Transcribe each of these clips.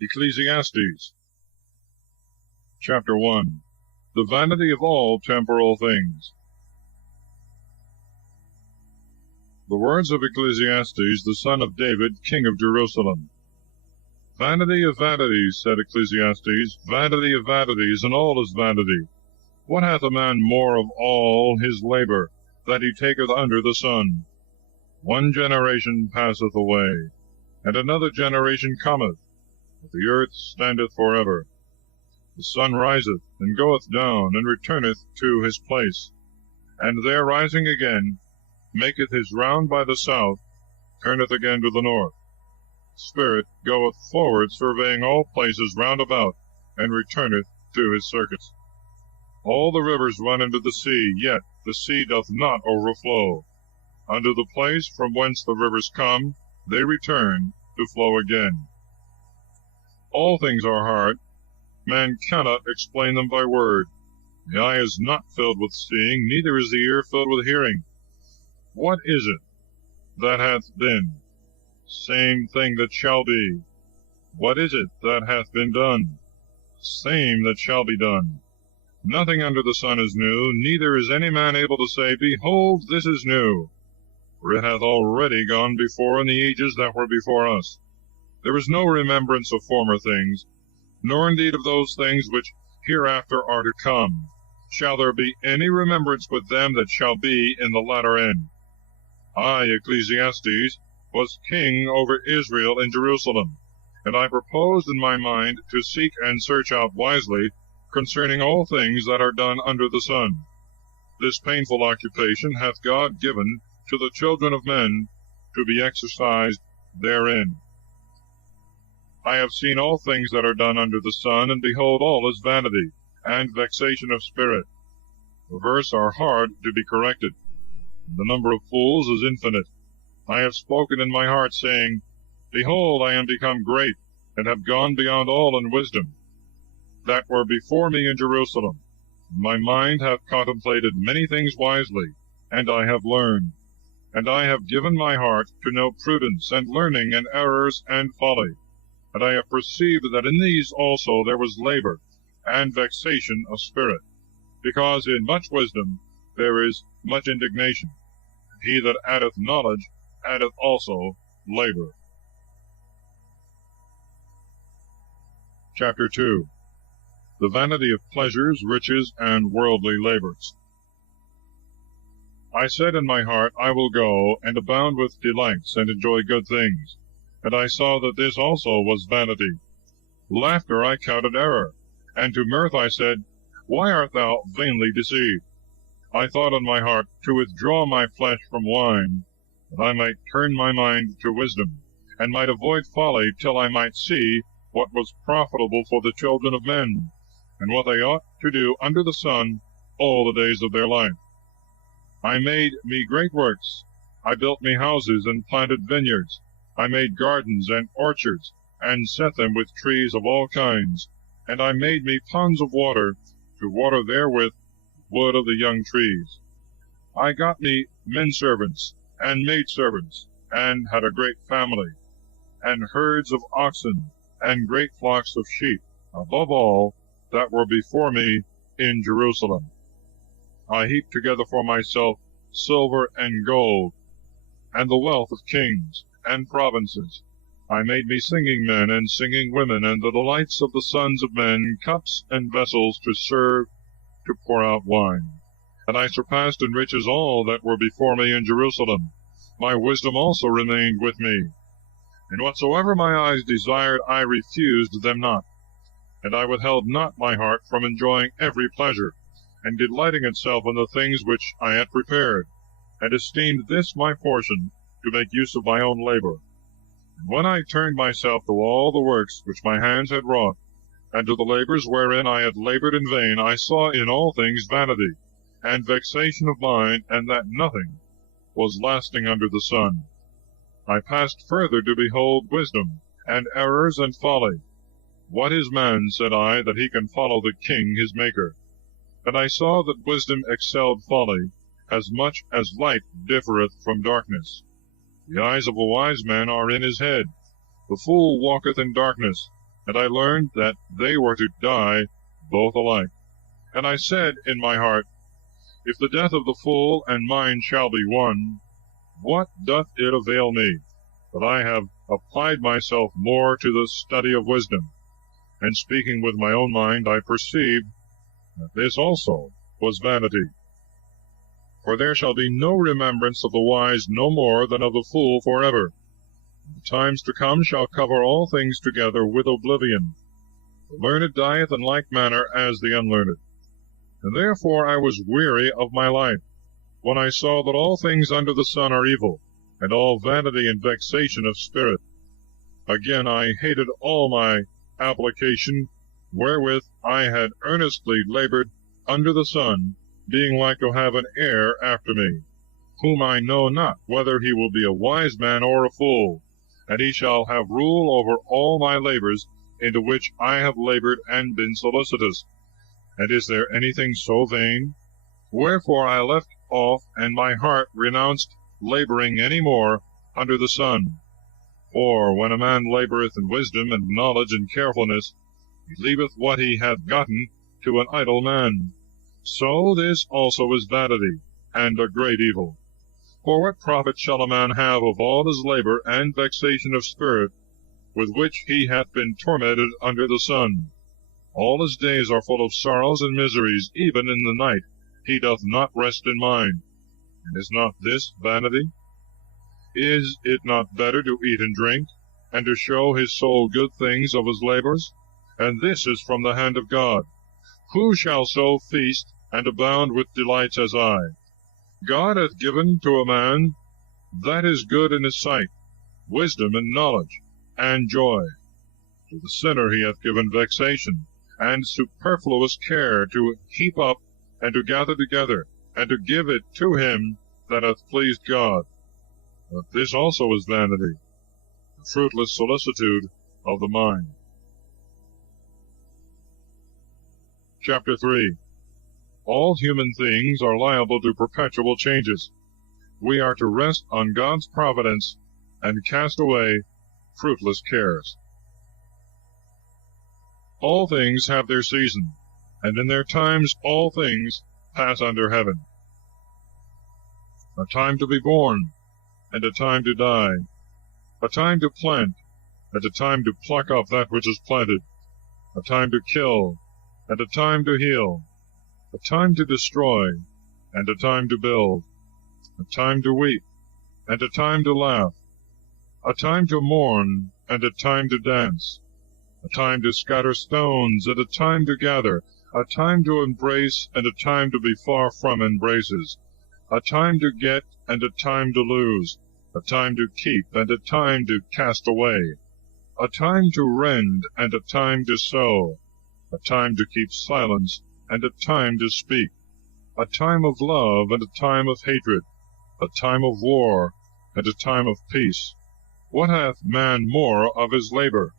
Ecclesiastes Chapter 1. The vanity of all temporal things. The words of Ecclesiastes, the son of David, king of Jerusalem. Vanity of vanities, said Ecclesiastes, vanity of vanities, and all is vanity. What hath a man more of all his labor, that he taketh under the sun? One generation passeth away, and another generation cometh, but the earth standeth forever. The sun riseth, and goeth down, and returneth to his place, and there rising again, maketh his round by the south, turneth again to the north. The spirit goeth forward, surveying all places round about, and returneth to his circuits. All the rivers run into the sea, yet the sea doth not overflow. Unto the place from whence the rivers come, they return to flow again. All things are hard. Man cannot explain them by word. The eye is not filled with seeing, neither is the ear filled with hearing. What is it that hath been? Same thing that shall be. What is it that hath been done? Same that shall be done. Nothing under the sun is new, neither is any man able to say, Behold, this is new. For it hath already gone before in the ages that were before us. There is no remembrance of former things, nor indeed of those things which hereafter are to come. Shall there be any remembrance with them that shall be in the latter end? I, Ecclesiastes, was king over Israel in Jerusalem, and I proposed in my mind to seek and search out wisely concerning all things that are done under the sun. This painful occupation hath God given to the children of men to be exercised therein. I have seen all things that are done under the sun, and behold, all is vanity, and vexation of spirit. The verse are hard to be corrected. The number of fools is infinite. I have spoken in my heart, saying, Behold, I am become great, and have gone beyond all in wisdom, that were before me in Jerusalem. My mind hath contemplated many things wisely, and I have learned. And I have given my heart to know prudence, and learning, and errors, and folly. And I have perceived that in these also there was labor, and vexation of spirit, because in much wisdom there is much indignation. He that addeth knowledge addeth also labor. Chapter 2. The vanity of pleasures, riches, and worldly labors. I said in my heart, I will go, and abound with delights, and enjoy good things. And I saw that this also was vanity. Laughter I counted error, and to mirth I said, Why art thou vainly deceived? I thought in my heart to withdraw my flesh from wine, that I might turn my mind to wisdom, and might avoid folly, till I might see what was profitable for the children of men, and what they ought to do under the sun all the days of their life. I made me great works. I built me houses, and planted vineyards. I made gardens and orchards, and set them with trees of all kinds. And I made me ponds of water, to water therewith wood of the young trees. I got me men servants, and maid servants, and had a great family, and herds of oxen, and great flocks of sheep, above all that were before me in Jerusalem. I heaped together for myself silver and gold, and the wealth of kings and provinces. I made me singing men and singing women, and the delights of the sons of men, cups and vessels to serve, to pour out wine. And I surpassed in riches all that were before me in Jerusalem. My wisdom also remained with me. And whatsoever my eyes desired, I refused them not. And I withheld not my heart from enjoying every pleasure, and delighting itself in the things which I had prepared, and esteemed this my portion, to make use of my own labor. And when I turned myself to all the works which my hands had wrought, and to the labors wherein I had labored in vain, I saw in all things vanity, and vexation of mind, and that nothing was lasting under the sun. I passed further to behold wisdom, and errors, and folly. What is man, said I, that he can follow the King his Maker? And I saw that wisdom excelled folly, as much as light differeth from darkness. The eyes of a wise man are in his head. The fool walketh in darkness, and I learned that they were to die both alike. And I said in my heart, if the death of the fool and mine shall be one, what doth it avail me? But I have applied myself more to the study of wisdom. And speaking with my own mind, I perceived that this also was vanity. For there shall be no remembrance of the wise no more than of the fool forever. The times to come shall cover all things together with oblivion. The learned dieth in like manner as the unlearned. And therefore I was weary of my life, when I saw that all things under the sun are evil, and all vanity and vexation of spirit. Again I hated all my application, wherewith I had earnestly labored under the sun, being like to have an heir after me, whom I know not whether he will be a wise man or a fool, and he shall have rule over all my labors, into which I have labored and been solicitous. And is there anything so vain? Wherefore I left off, and my heart renounced laboring any more under the sun. For when a man laboureth in wisdom and knowledge and carefulness, he leaveth what he hath gotten to an idle man. So this also is vanity, and a great evil. For what profit shall a man have of all his labour and vexation of spirit, with which he hath been tormented under the sun? All his days are full of sorrows and miseries, even in the night he doth not rest in mind. And is not this vanity? Is it not better to eat and drink, and to show his soul good things of his labours? And this is from the hand of God. Who shall so feast and abound with delights as I? God hath given to a man that is good in his sight, wisdom and knowledge, and joy. To the sinner he hath given vexation, and superfluous care, to heap up, and to gather together, and to give it to him that hath pleased God. But this also is vanity, the fruitless solicitude of the mind. Chapter 3. All human things are liable to perpetual changes. We are to rest on God's providence, and cast away fruitless cares. All things have their season, and in their times all things pass under heaven. A time to be born, and a time to die, a time to plant, and a time to pluck up that which is planted, a time to kill, and a time to heal, a time to destroy, and a time to build, a time to weep, and a time to laugh, a time to mourn, and a time to dance, a time to scatter stones, and a time to gather, a time to embrace, and a time to be far from embraces, a time to get, and a time to lose, a time to keep, and a time to cast away, a time to rend, and a time to sow, a time to keep silence, and a time to speak, a time of love, and a time of hatred, a time of war, and a time of peace. What hath man more of his labor?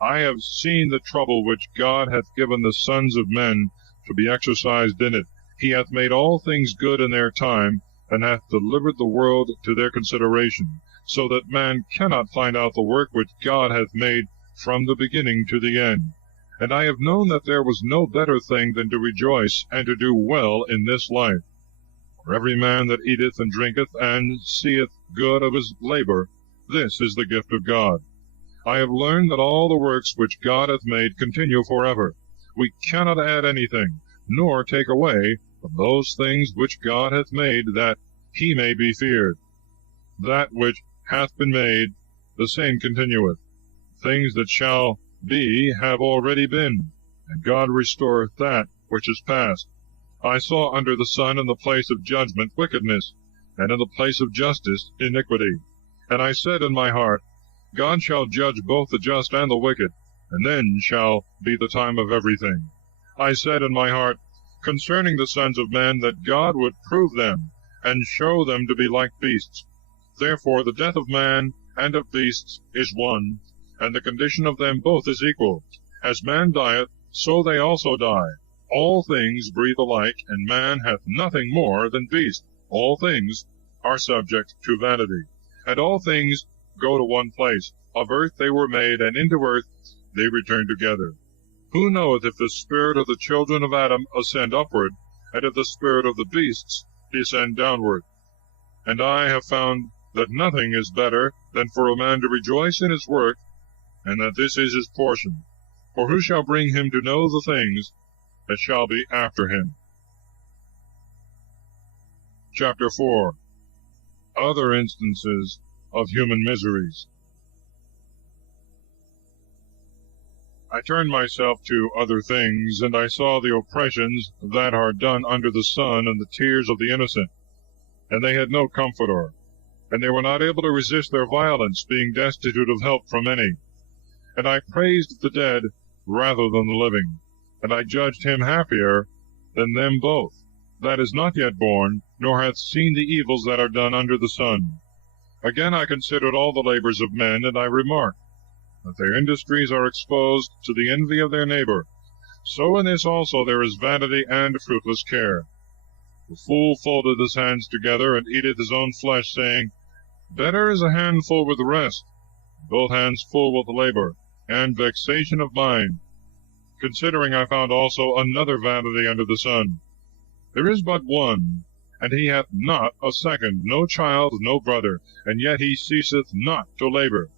I have seen the trouble which God hath given the sons of men to be exercised in it. He hath made all things good in their time, and hath delivered the world to their consideration, so that man cannot find out the work which God hath made from the beginning to the end. And I have known that there was no better thing than to rejoice and to do well in this life. For every man that eateth and drinketh and seeth good of his labor, this is the gift of God. I have learned that all the works which God hath made continue forever. We cannot add anything, nor take away from those things which God hath made, that he may be feared. That which hath been made, the same continueth. Things that shall be have already been, and God restoreth that which is past. I saw under the sun in the place of judgment wickedness, and in the place of justice iniquity. And I said in my heart, God shall judge both the just and the wicked, and then shall be the time of everything. I said in my heart, concerning the sons of men, that God would prove them, and show them to be like beasts. Therefore the death of man and of beasts is one, and the condition of them both is equal. As man dieth, so they also die. All things breathe alike, and man hath nothing more than beast. All things are subject to vanity, and all things go to one place. Of earth they were made, and into earth they return together. Who knoweth if the spirit of the children of Adam ascend upward, and if the spirit of the beasts descend downward? And I have found that nothing is better than for a man to rejoice in his work, and that this is his portion. For who shall bring him to know the things that shall be after him? Chapter 4. Other instances of human miseries. I turned myself to other things, and I saw the oppressions that are done under the sun, and the tears of the innocent. And they had no comforter, and they were not able to resist their violence, being destitute of help from any. And I praised the dead rather than the living, and I judged him happier than them both, that is not yet born, nor hath seen the evils that are done under the sun. Again I considered all the labors of men, and I remarked that their industries are exposed to the envy of their neighbor. So in this also there is vanity and fruitless care. The fool foldeth his hands together, and eateth his own flesh, saying, Better is a handful with the rest, both hands full with labor, and vexation of mind. Considering, I found also another vanity under the sun. There is but one, and he hath not a second, no child, no brother, and yet he ceaseth not to labor.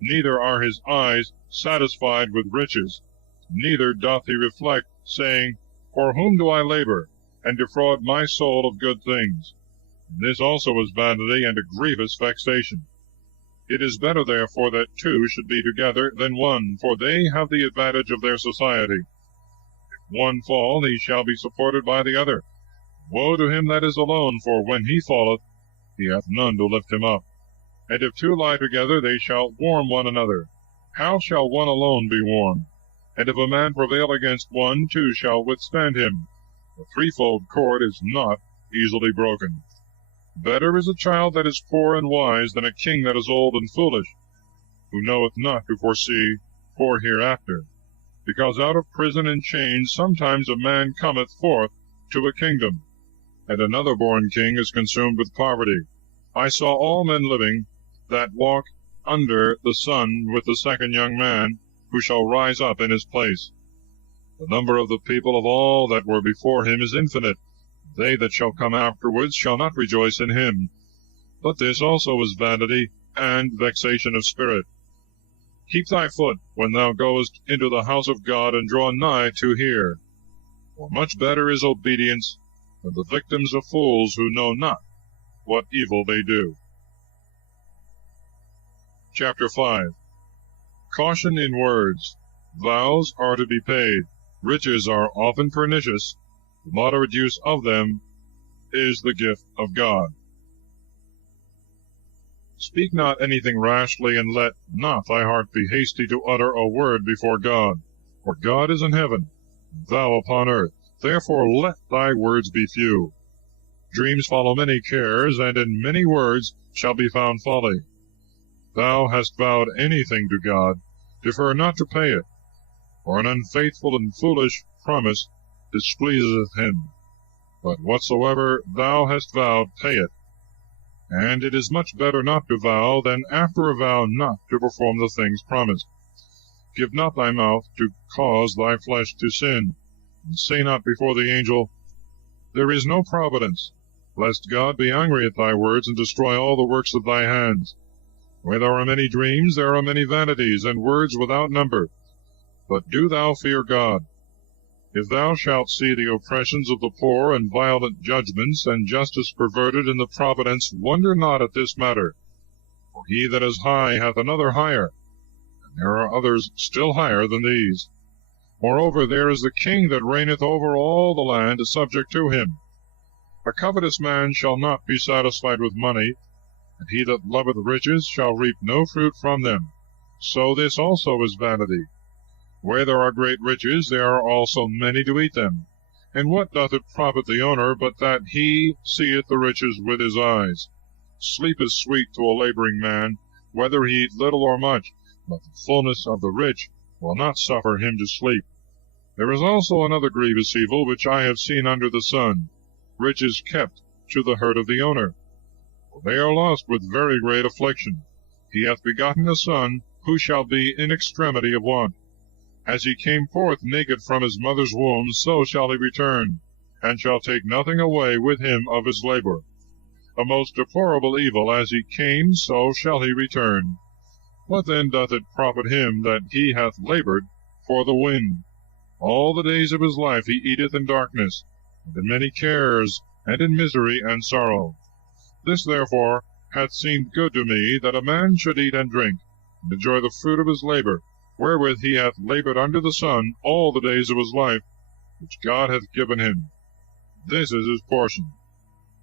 Neither are his eyes satisfied with riches, neither doth he reflect, saying, For whom do I labor, and defraud my soul of good things? This also is vanity and a grievous vexation. It is better, therefore, that two should be together than one, for they have the advantage of their society. If one fall, he shall be supported by the other. Woe to him that is alone, for when he falleth, he hath none to lift him up. And if two lie together, they shall warm one another. How shall one alone be warmed? And if a man prevail against one, two shall withstand him. A threefold cord is not easily broken. Better is a child that is poor and wise than a king that is old and foolish, who knoweth not to foresee for hereafter. Because out of prison and chains sometimes a man cometh forth to a kingdom, and another born king is consumed with poverty. I saw all men living that walk under the sun with the second young man, who shall rise up in his place. The number of the people of all that were before him is infinite. They that shall come afterwards shall not rejoice in him. But this also is vanity and vexation of spirit. Keep thy foot when thou goest into the house of God, and draw nigh to hear. For much better is obedience than the victims of fools who know not what evil they do. Chapter 5. Caution in words. Vows are to be paid. Riches are often pernicious. The moderate use of them is the gift of God. Speak not anything rashly, and let not thy heart be hasty to utter a word before God. For God is in heaven, and thou upon earth. Therefore let thy words be few. Dreams follow many cares, and in many words shall be found folly. Thou hast vowed anything to God, defer not to pay it, for an unfaithful and foolish promise displeaseth him. But whatsoever thou hast vowed, pay it. And it is much better not to vow than after a vow not to perform the things promised. Give not thy mouth to cause thy flesh to sin, and say not before the angel, There is no providence, lest God be angry at thy words, and destroy all the works of thy hands. Where there are many dreams, there are many vanities, and words without number. But do thou fear God. If thou shalt see the oppressions of the poor, and violent judgments, and justice perverted in the providence, wonder not at this matter. For he that is high hath another higher, and there are others still higher than these. Moreover, there is the king that reigneth over all the land, subject to him. A covetous man shall not be satisfied with money, and he that loveth riches shall reap no fruit from them. So this also is vanity. Where there are great riches, there are also many to eat them. And what doth it profit the owner, but that he seeth the riches with his eyes? Sleep is sweet to a laboring man, whether he eat little or much, but the fullness of the rich will not suffer him to sleep. There is also another grievous evil, which I have seen under the sun, riches kept to the hurt of the owner. For they are lost with very great affliction. He hath begotten a son, who shall be in extremity of want. As he came forth naked from his mother's womb, so shall he return, and shall take nothing away with him of his labor. A most deplorable evil, as he came, so shall he return. What then doth it profit him that he hath labored for the wind? All the days of his life he eateth in darkness, and in many cares, and in misery and sorrow. This therefore hath seemed good to me, that a man should eat and drink, and enjoy the fruit of his labor, wherewith he hath labored under the sun all the days of his life, which God hath given him. This is his portion.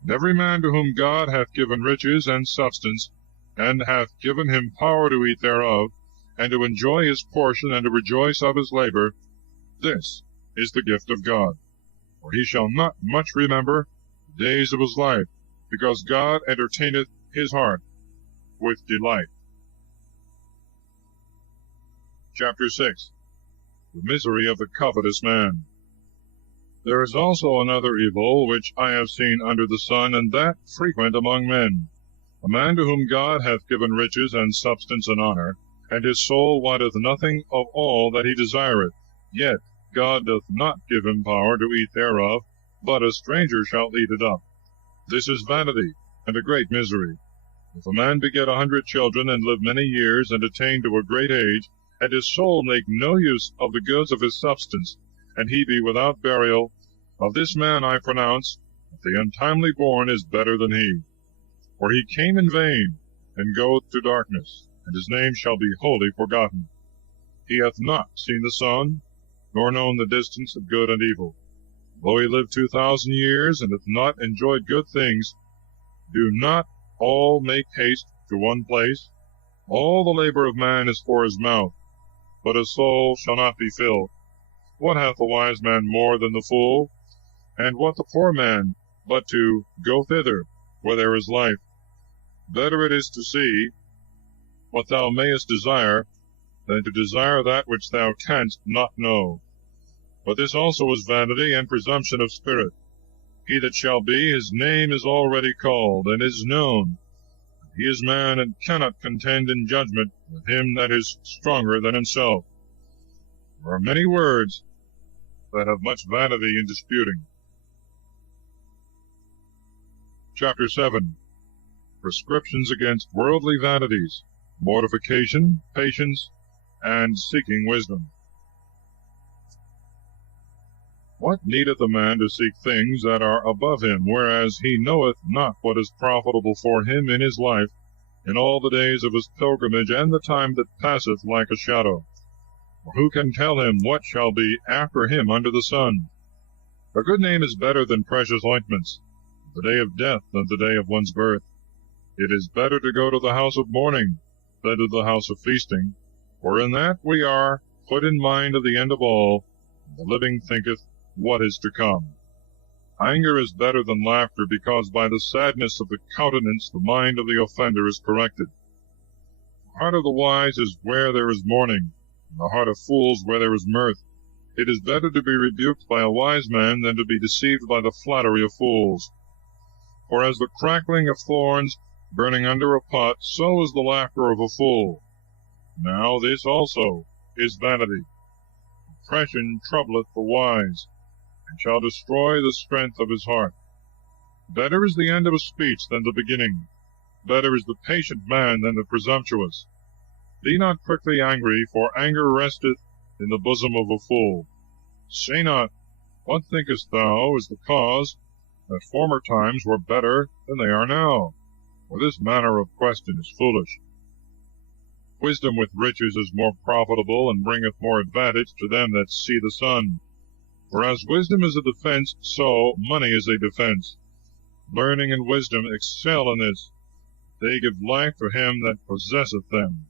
And every man to whom God hath given riches and substance, and hath given him power to eat thereof, and to enjoy his portion, and to rejoice of his labor, this is the gift of God. For he shall not much remember the days of his life, because God entertaineth his heart with delight. Chapter 6. The misery of the covetous man. There is also another evil which I have seen under the sun, and that frequent among men. A man to whom God hath given riches and substance and honor, and his soul wanteth nothing of all that he desireth, yet God doth not give him power to eat thereof, but a stranger shall eat it up. This is vanity, and a great misery. If a man beget 100 children, and live many years, and attain to a great age, and his soul make no use of the goods of his substance, and he be without burial, of this man I pronounce that the untimely born is better than he. For he came in vain, and goeth to darkness, and his name shall be wholly forgotten. He hath not seen the sun, nor known the distance of good and evil. Though he lived 2,000 years, and hath not enjoyed good things, do not all make haste to one place? All the labor of man is for his mouth, but his soul shall not be filled. What hath the wise man more than the fool? And what the poor man, but to go thither where there is life? Better it is to see what thou mayest desire, than to desire that which thou canst not know. But this also is vanity and presumption of spirit. He that shall be, his name is already called, and is known. He is man, and cannot contend in judgment with him that is stronger than himself. There are many words that have much vanity in disputing. Chapter 7. Prescriptions against worldly vanities, mortification, patience, and seeking wisdom. What needeth a man to seek things that are above him, whereas he knoweth not what is profitable for him in his life, in all the days of his pilgrimage, and the time that passeth like a shadow? For who can tell him what shall be after him under the sun? A good name is better than precious ointments, the day of death than the day of one's birth. It is better to go to the house of mourning than to the house of feasting, for in that we are put in mind of the end of all, and the living thinketh what is to come. Anger is better than laughter, because by the sadness of the countenance the mind of the offender is corrected. The heart of the wise is where there is mourning, and the heart of fools where there is mirth. It is better to be rebuked by a wise man than to be deceived by the flattery of fools. For as the crackling of thorns burning under a pot, so is the laughter of a fool. Now this also is vanity. Oppression troubleth the wise, and shall destroy the strength of his heart. Better is the end of a speech than the beginning. Better is the patient man than the presumptuous. Be not quickly angry, for anger resteth in the bosom of a fool. Say not, what thinkest thou is the cause that former times were better than they are now? For this manner of question is foolish. Wisdom with riches is more profitable, and bringeth more advantage to them that see the sun. For as wisdom is a defense, so money is a defense. Learning and wisdom excel in this. They give life to him that possesseth them.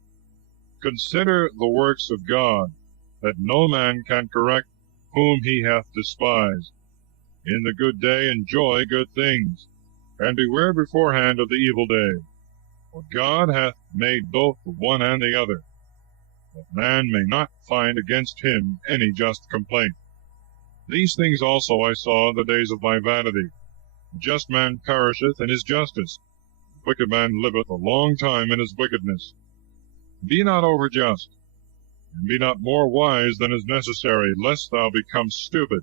Consider the works of God, that no man can correct whom he hath despised. In the good day enjoy good things, and beware beforehand of the evil day. For God hath made both the one and the other, that man may not find against him any just complaint. These things also I saw in the days of my vanity. The just man perisheth in his justice, the wicked man liveth a long time in his wickedness. Be not overjust, and be not more wise than is necessary, lest thou become stupid.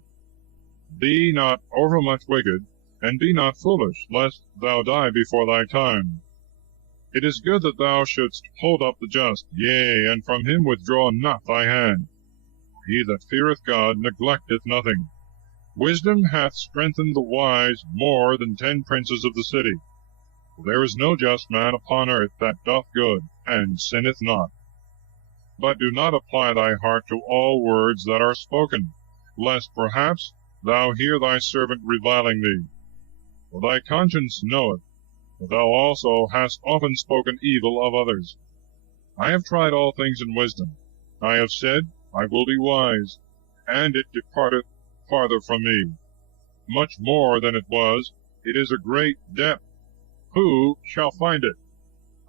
Be not overmuch wicked, and be not foolish, lest thou die before thy time. It is good that thou shouldst hold up the just, yea, and from him withdraw not thy hand. He that feareth God neglecteth nothing. Wisdom hath strengthened the wise more than 10 princes of the city. For there is no just man upon earth that doth good, and sinneth not. But do not apply thy heart to all words that are spoken, lest perhaps thou hear thy servant reviling thee. For thy conscience knoweth that thou also hast often spoken evil of others. I have tried all things in wisdom. I have said, I will be wise, and it departeth farther from me. Much more than it was, it is a great depth. Who shall find it?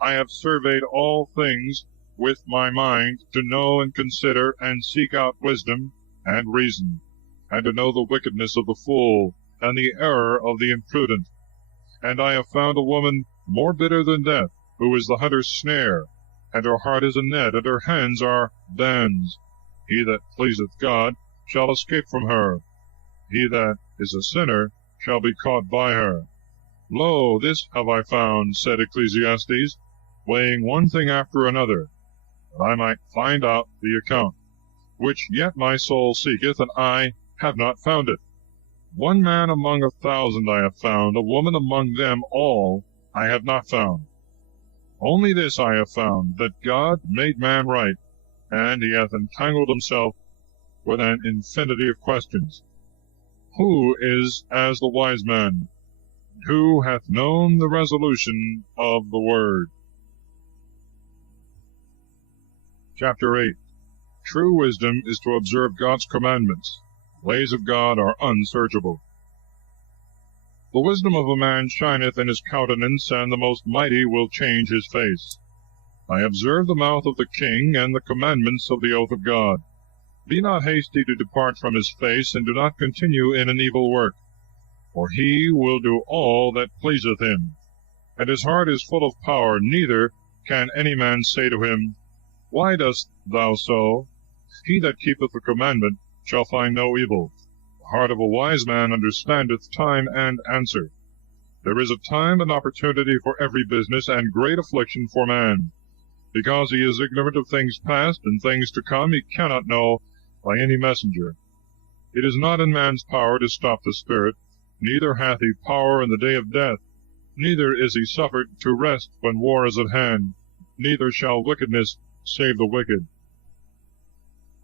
I have surveyed all things with my mind, to know and consider and seek out wisdom and reason, and to know the wickedness of the fool, and the error of the imprudent. And I have found a woman more bitter than death, who is the hunter's snare, and her heart is a net, and her hands are bands. He that pleaseth God shall escape from her. He that is a sinner shall be caught by her. Lo, this have I found, said Ecclesiastes, weighing one thing after another, that I might find out the account, which yet my soul seeketh, and I have not found it. One man among 1,000 I have found, a woman among them all I have not found. Only this I have found, that God made man right, and he hath entangled himself with an infinity of questions. Who is as the wise man? Who hath known the resolution of the word? Chapter 8. True wisdom is to observe God's commandments. The ways of God are unsearchable. The wisdom of a man shineth in his countenance, and the most mighty will change his face. I observe the mouth of the king, and the commandments of the oath of God. Be not hasty to depart from his face, and do not continue in an evil work. For he will do all that pleaseth him. And his heart is full of power, neither can any man say to him, Why dost thou so? He that keepeth the commandment shall find no evil. The heart of a wise man understandeth time and answer. There is a time and opportunity for every business, and great affliction for man. Because he is ignorant of things past and things to come, he cannot know by any messenger. It is not in man's power to stop the spirit, neither hath he power in the day of death, neither is he suffered to rest when war is at hand, neither shall wickedness save the wicked.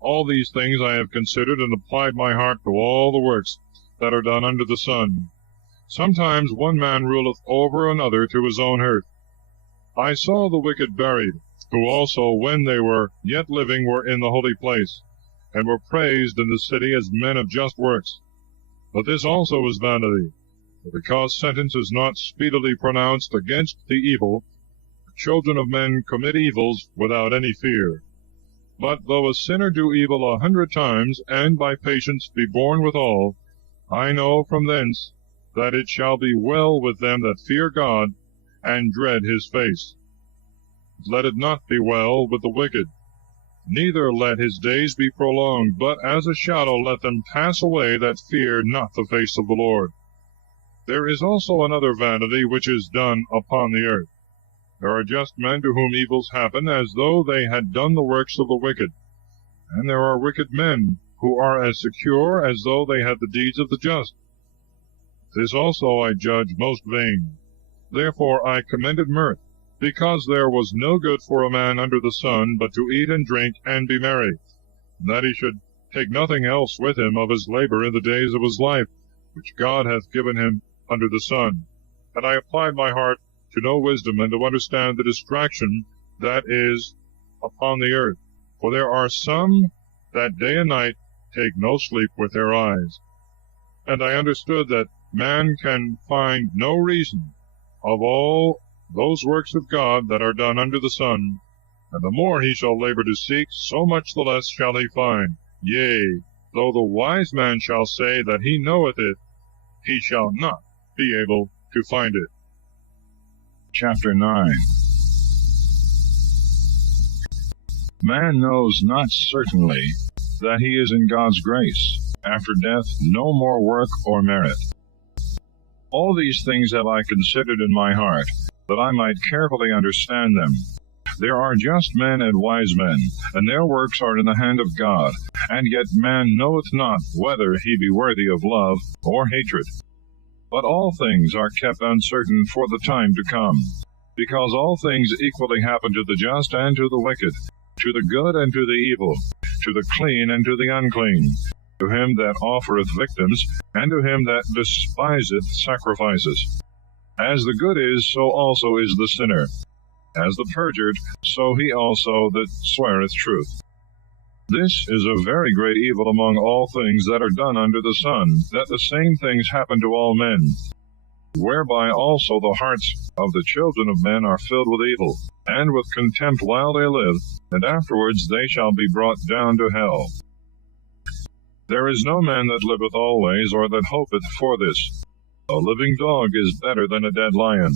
All these things I have considered, and applied my heart to all the works that are done under the sun. Sometimes one man ruleth over another to his own hurt. I saw the wicked buried, who also, when they were yet living, were in the holy place, and were praised in the city as men of just works. But this also is vanity, for because sentence is not speedily pronounced against the evil, the children of men commit evils without any fear. But though a sinner do evil 100 times, and by patience be borne withal, I know from thence that it shall be well with them that fear God, and dread his face. Let it not be well with the wicked, neither let his days be prolonged, but as a shadow let them pass away that fear not the face of the Lord. There is also another vanity which is done upon the earth. There are just men to whom evils happen, as though they had done the works of the wicked. And there are wicked men, who are as secure as though they had the deeds of the just. This also I judge most vain. Therefore I commended mirth, because there was no good for a man under the sun, but to eat and drink and be merry, and that he should take nothing else with him of his labor in the days of his life, which God hath given him under the sun. And I applied my heart to know wisdom, and to understand the distraction that is upon the earth. For there are some that day and night take no sleep with their eyes. And I understood that man can find no reason of all those works of God that are done under the sun, and the more he shall labor to seek, so much the less shall he find. Yea, though the wise man shall say that he knoweth it, he shall not be able to find it. Chapter 9. Man knows not certainly that he is in God's grace. After death, no more work or merit. All these things have I considered in my heart, that I might carefully understand them. There are just men and wise men, and their works are in the hand of God, and yet man knoweth not whether he be worthy of love or hatred. But all things are kept uncertain for the time to come, because all things equally happen to the just and to the wicked, to the good and to the evil, to the clean and to the unclean, to him that offereth victims, and to him that despiseth sacrifices. As the good is, so also is the sinner. As the perjured, so he also that sweareth truth. This is a very great evil among all things that are done under the sun, that the same things happen to all men, whereby also the hearts of the children of men are filled with evil, and with contempt while they live, and afterwards they shall be brought down to hell. There is no man that liveth always, or that hopeth for this. A living dog is better than a dead lion.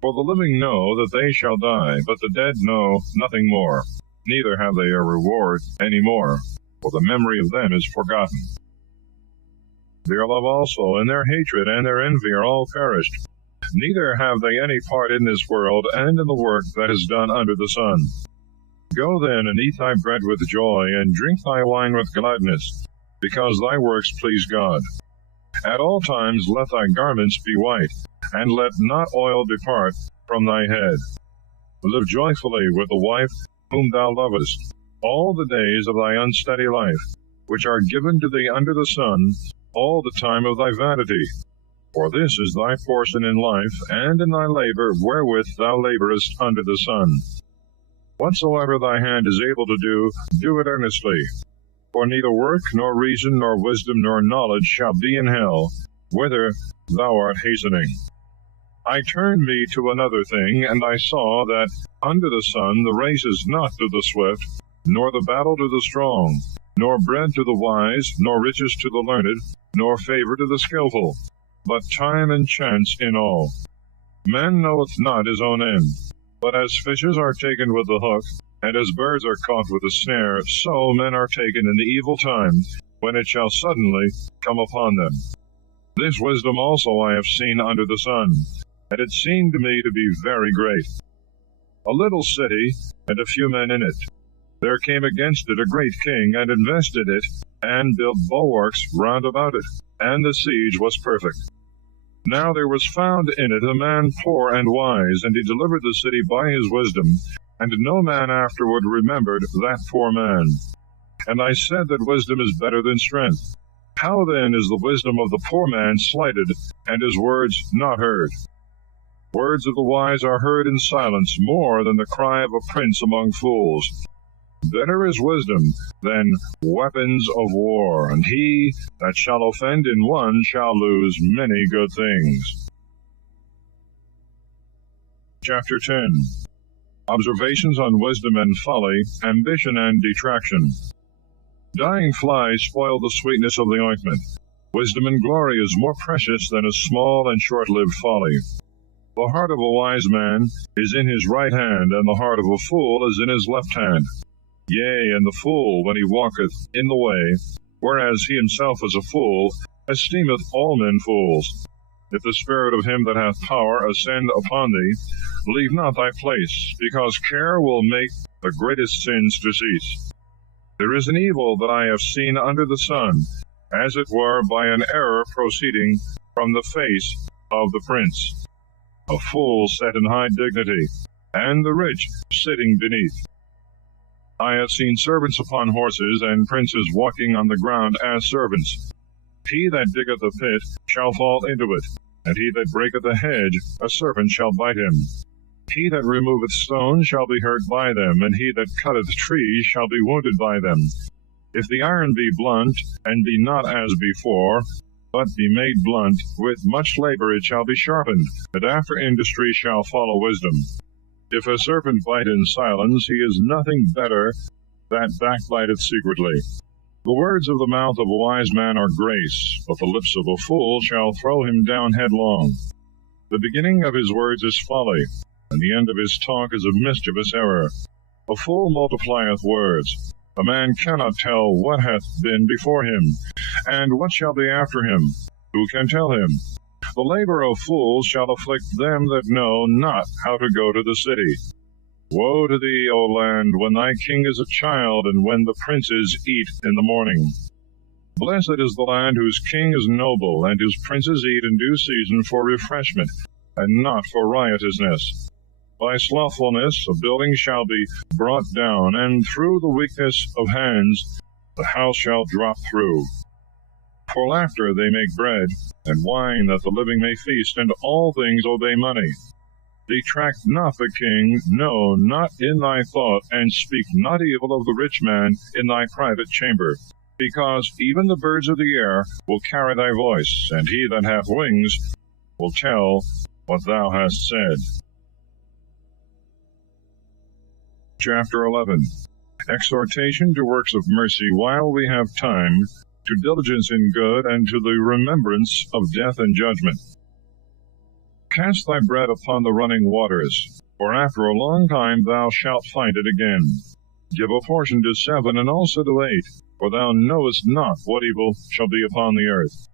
For the living know that they shall die, but the dead know nothing more, neither have they a reward any more, for the memory of them is forgotten. Their love also, and their hatred, and their envy are all perished. Neither have they any part in this world, and in the work that is done under the sun. Go then, and eat thy bread with joy, and drink thy wine with gladness, because thy works please God. At all times let thy garments be white, and let not oil depart from thy head. Live joyfully with the wife whom thou lovest, all the days of thy unsteady life, which are given to thee under the sun, all the time of thy vanity. For this is thy portion in life, and in thy labor wherewith thou laborest under the sun. Whatsoever thy hand is able to do, do it earnestly. For neither work, nor reason, nor wisdom, nor knowledge shall be in hell, whither thou art hastening. I turned me to another thing, and I saw that under the sun the race is not to the swift, nor the battle to the strong, nor bread to the wise, nor riches to the learned, nor favor to the skillful, but time and chance in all. Man knoweth not his own end, but as fishes are taken with the hook, and as birds are caught with the snare, so men are taken in the evil time, when it shall suddenly come upon them. This wisdom also I have seen under the sun, and it seemed to me to be very great. A little city, and a few men in it. There came against it a great king, and invested it, and built bulwarks round about it, and the siege was perfect. Now there was found in it a man poor and wise, and he delivered the city by his wisdom, and no man afterward remembered that poor man. And I said that wisdom is better than strength. How then is the wisdom of the poor man slighted, and his words not heard? Words of the wise are heard in silence, more than the cry of a prince among fools. Better is wisdom than weapons of war, and he that shall offend in one shall lose many good things. Chapter 10. Observations on wisdom and folly, ambition and detraction. Dying flies spoil the sweetness of the ointment. Wisdom and glory is more precious than a small and short-lived folly. The heart of a wise man is in his right hand, and the heart of a fool is in his left hand. Yea, and the fool, when he walketh in the way, whereas he himself is a fool, esteemeth all men fools. If the spirit of him that hath power ascend upon thee, leave not thy place, because care will make the greatest sins to cease. There is an evil that I have seen under the sun, as it were by an error proceeding from the face of the prince. A fool set in high dignity, and the rich sitting beneath. I have seen servants upon horses, and princes walking on the ground as servants. He that diggeth a pit shall fall into it, and he that breaketh a hedge, a serpent shall bite him. He that removeth stones shall be hurt by them, and he that cutteth trees shall be wounded by them. If the iron be blunt, and be not as before, but be made blunt, with much labor it shall be sharpened, and after industry shall follow wisdom. If a serpent bite in silence, he is nothing better that backbiteth secretly. The words of the mouth of a wise man are grace, but the lips of a fool shall throw him down headlong. The beginning of his words is folly, and the end of his talk is a mischievous error. A fool multiplieth words. A man cannot tell what hath been before him, and what shall be after him. Who can tell him? The labor of fools shall afflict them that know not how to go to the city. Woe to thee, O land, when thy king is a child, and when the princes eat in the morning. Blessed is the land whose king is noble, and whose princes eat in due season for refreshment, and not for riotousness. By slothfulness a building shall be brought down, and through the weakness of hands the house shall drop through. For laughter they make bread, and wine that the living may feast, and all things obey money. Detract not the king, no, not in thy thought, and speak not evil of the rich man in thy private chamber, because even the birds of the air will carry thy voice, and he that hath wings will tell what thou hast said. Chapter 11. Exhortation to works of mercy while we have time, to diligence in good, and to the remembrance of death and judgment. Cast thy bread upon the running waters, for after a long time thou shalt find it again. Give a portion to 7, and also to 8, for thou knowest not what evil shall be upon the earth.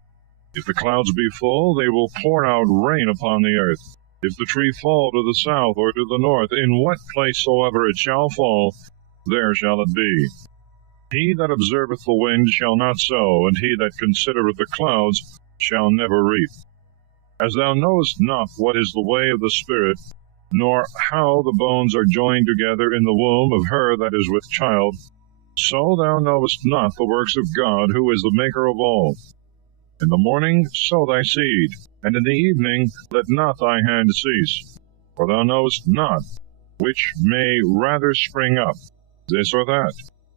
If the clouds be full, they will pour out rain upon the earth. If the tree fall to the south or to the north, in what place soever it shall fall, there shall it be. He that observeth the wind shall not sow, and he that considereth the clouds shall never reap. As thou knowest not what is the way of the Spirit, nor how the bones are joined together in the womb of her that is with child, so thou knowest not the works of God, who is the maker of all. In the morning sow thy seed, and in the evening let not thy hand cease. For thou knowest not which may rather spring up, this or that,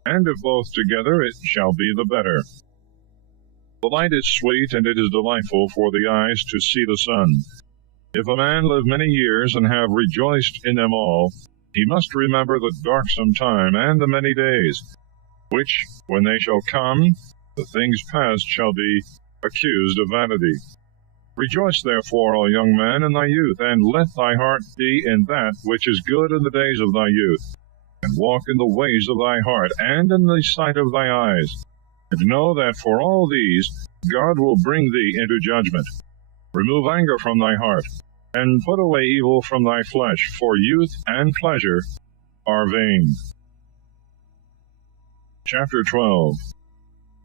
and if both together it shall be the better. The light is sweet, and it is delightful for the eyes to see the sun. If a man live many years, and have rejoiced in them all, he must remember the darksome time, and the many days, which, when they shall come, the things past shall be accused of vanity. Rejoice therefore, O young man, in thy youth, and let thy heart be in that which is good in the days of thy youth, and walk in the ways of thy heart, and in the sight of thy eyes. And know that for all these God will bring thee into judgment. Remove anger from thy heart, and put away evil from thy flesh, for youth and pleasure are vain. Chapter 12.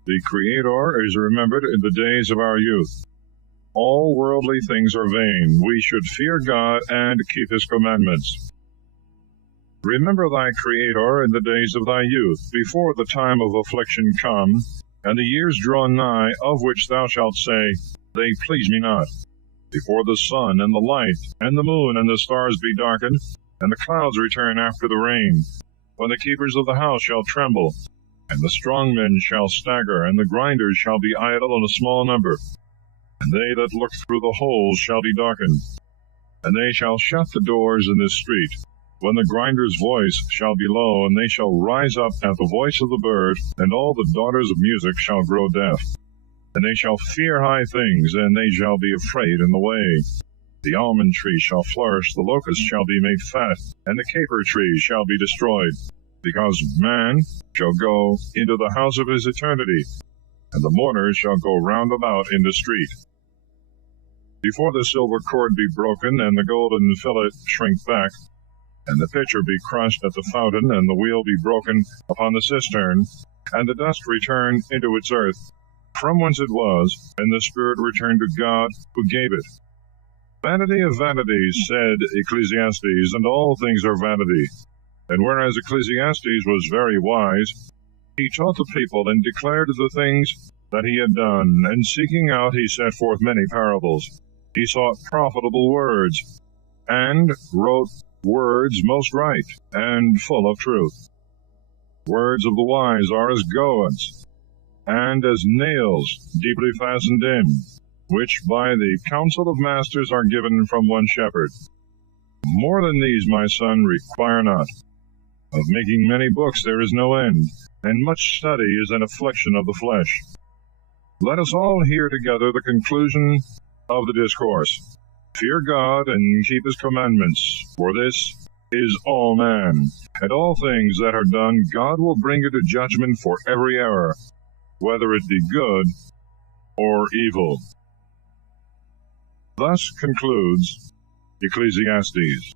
The Creator is remembered in the days of our youth. All worldly things are vain. We should fear God and keep his commandments. Remember thy Creator in the days of thy youth, before the time of affliction come, and the years draw nigh, of which thou shalt say, They please me not. Before the sun and the light, and the moon and the stars be darkened, and the clouds return after the rain, when the keepers of the house shall tremble, and the strong men shall stagger, and the grinders shall be idle in a small number, and they that look through the holes shall be darkened, and they shall shut the doors in this street, when the grinder's voice shall be low, and they shall rise up at the voice of the bird, and all the daughters of music shall grow deaf. And they shall fear high things, and they shall be afraid in the way. The almond tree shall flourish, the locust shall be made fat, and the caper tree shall be destroyed, because man shall go into the house of his eternity, and the mourners shall go round about in the street. Before the silver cord be broken, and the golden fillet shrink back, and the pitcher be crushed at the fountain, and the wheel be broken upon the cistern, and the dust return into its earth, from whence it was, and the spirit return to God who gave it. Vanity of vanities, said Ecclesiastes, and all things are vanity. And whereas Ecclesiastes was very wise, he taught the people and declared the things that he had done, and seeking out he set forth many parables. He sought profitable words, and wrote words most right, and full of truth. Words of the wise are as goads, and as nails deeply fastened in, which by the counsel of masters are given from one shepherd. More than these, my son, require not. Of making many books there is no end, and much study is an affliction of the flesh. Let us all hear together the conclusion of the discourse. Fear God and keep his commandments, for this is all man, and all things that are done God will bring into judgment for every error, whether it be good or evil. Thus concludes Ecclesiastes.